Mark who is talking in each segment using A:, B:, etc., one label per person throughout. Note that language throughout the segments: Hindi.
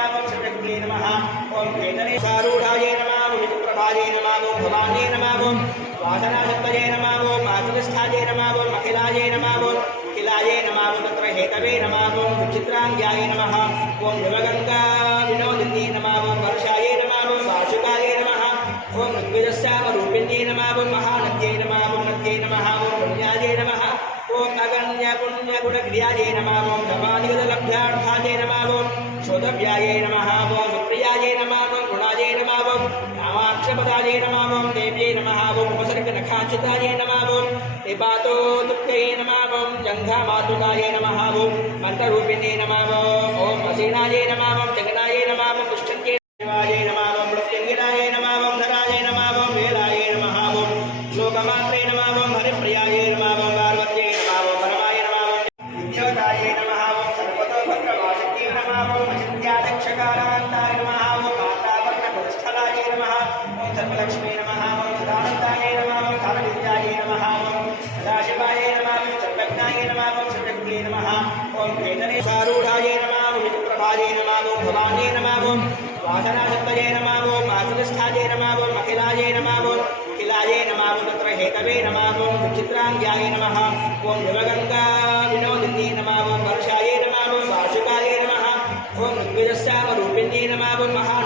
A: नमः ॐ सर्वज्ञे नमः ॐ वेदने सारूढाय नमः ॐ हितप्रभाय नमः ॐ भवान्ये नमः ॐ वासनाशक्तये नमः ॐ मातुलस्थाय नमः ॐ अखिलाय नमः ॐ अखिलाय नमः ॐ तत्र नमः ॐ विचित्राङ्ग्याय नमः धमादिगतलभ्यार्थाय नमः ॐ शोधव्याय नमः ॐ सुप्रियाय नमः ॐ गुणाय नमः ॐ रामाक्षपदाय नमः ॐ देव्यै नमः ॐ उपसर्गनखाचिताय नमः ॐ निपातो दुःखै नमः ॐ जङ्घामातुकाय नमः ॐ मन्त्ररूपिणे नमः ओम असीनाय नमः ॐ जगनाय नमः। ॐ सदाशिवाय नमः सर्वज्ञाय नमः। ॐ सर्वज्ञे नमः ॐ वेदने सारूढाय नमः। ॐ हितप्रभाय नमः ॐ भवान्ये नमः ॐ वासनाशक्तये नमः। ॐ मातुलस्थाय नमः ॐ अखिलाय महानद्यै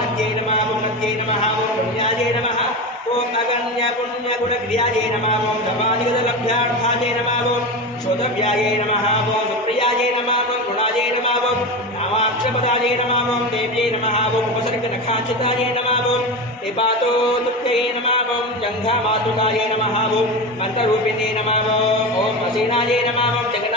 A: पुण्यगुणक्रियाय नमः ॐ धमादिगतलभ्यार्थाय नमः ॐ शोधव्याय नमः ॐ सुप्रियाय नमः ॐ गुणाय नमः ॐ रामाक्षपदाय नमः ॐ देव्यै नमः ॐ उपसर्गनखाचिताय नमः ॐ निपातो दुःखै नमः ॐ जङ्घामातुकाय नमः ॐ मन्त्ररूपिणे नमः ॐ असीनाय नमः ॐ जगनाय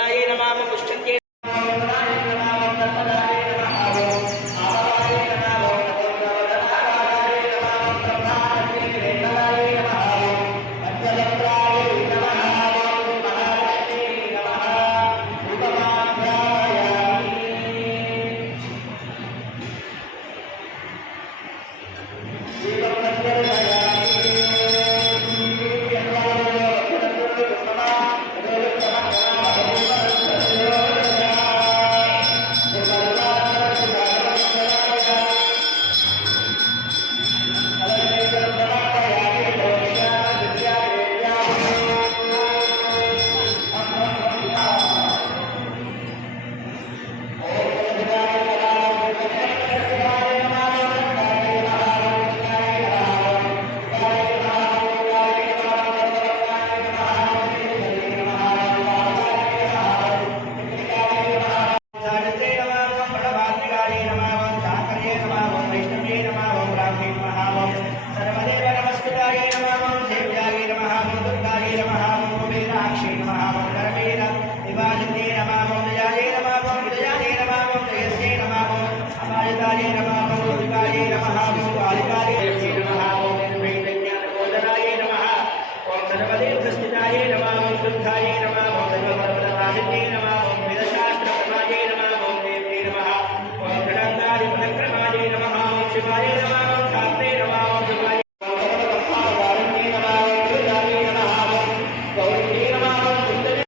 A: शिवाय नमः ओम बुद्धाय नमः ओम सर्वधर्मनाशाय नमः